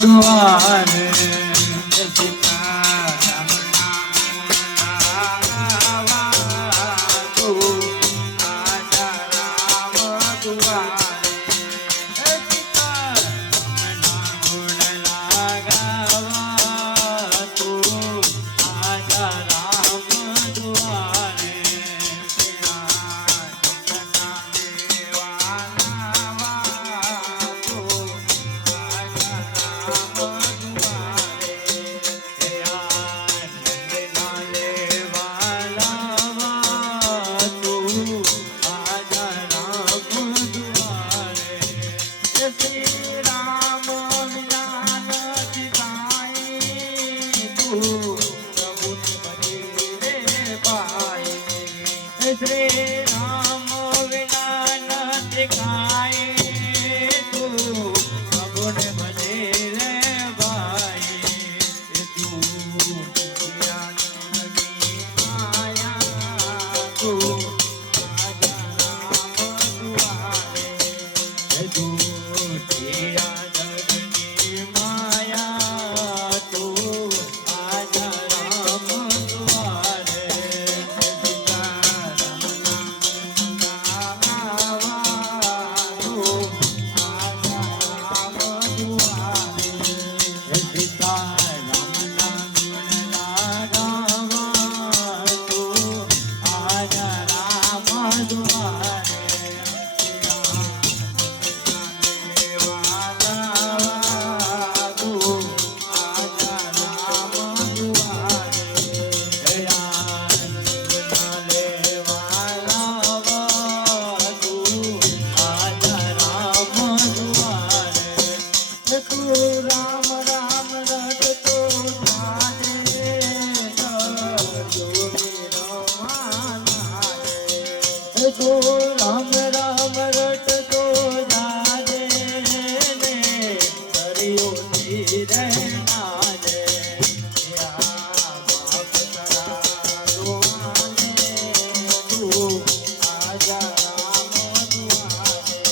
દ્વારે શ્રી રામ વિના નથી કાંઈ તું પ્રભુને ભજે રે ભાઈ તું માયા તું રામ રામ રટતો જાજે ને હરિયો ધીરે નાજે બાપ તારા રોવાને તું આજા રામ દુઆરે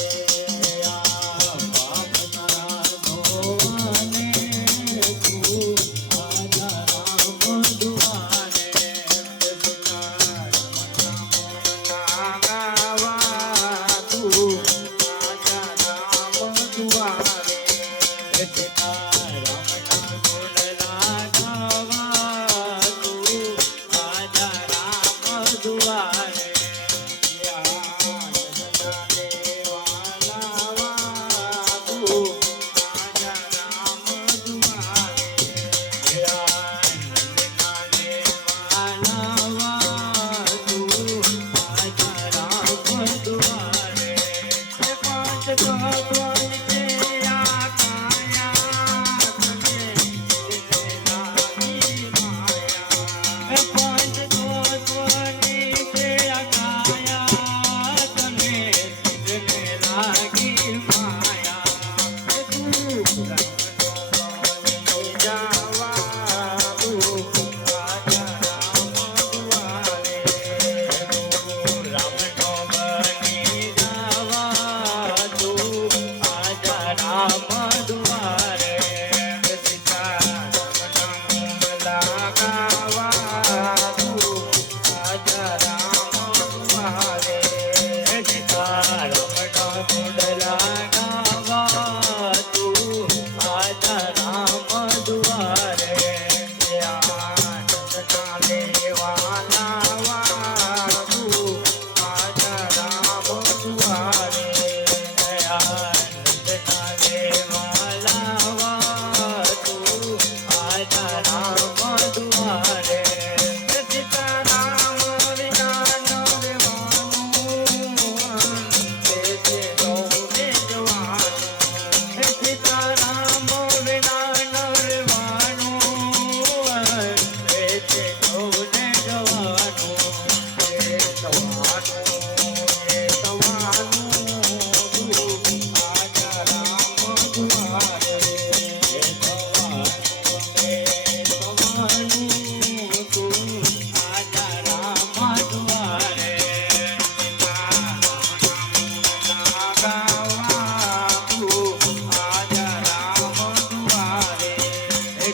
બાપ તારા રોવાને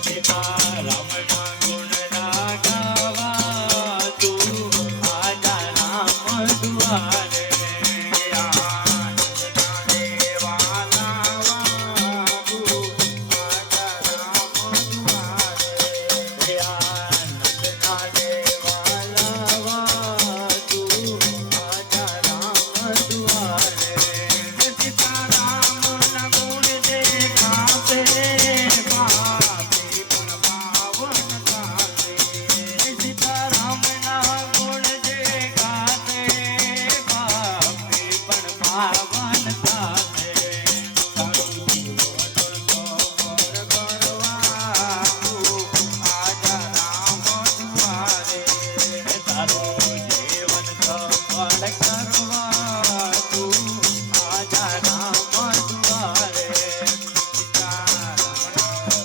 સીતારામના ગુણ ના ગાવા તું આજા રામ દ્વારે આનંદના દેવા લાવા તું આજા રામ દ્વારે આનંદના દેવા લાવા તું આજા રામ દ્વારે સીતારામના ગુણ જે ગાતે પાપી પણ પાવન થાશે સીતારામના ગુણ જે ગાતે પાપી પણ પાવન થાશે તારું જીવન સફળ કરવા તું આજા રામ દ્વારે તારું જીવન સફળ કરવા તું આજા રામ દ્વારે સીતારામના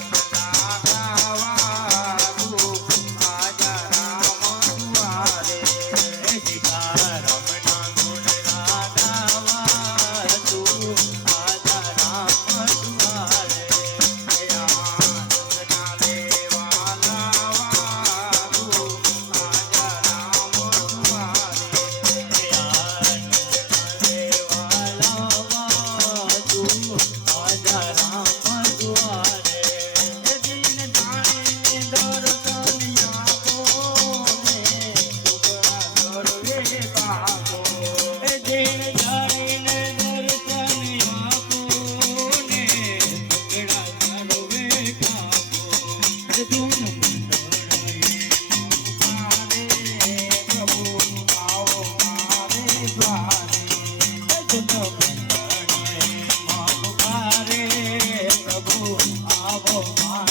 ગાવા તું આજા રામ દ્વારે સીતારામના ગુણ ના ગાવા તું આજા રામ દ્વારે આનંદના દેવા લાવા તું આજા રામ દ્વારે આનંદના દેવા લાવા તું આજા રામ દ્વારે દિન જાણીને દર્શન આપો ને ટુકડા સર્વે પાકો દિન જાણીને દર્શન આપો ને ટુકડા સર્વે પાકો તું પ્રભુ આવો મારે દ્વારે પુકારે પ્રભુ આવો મારે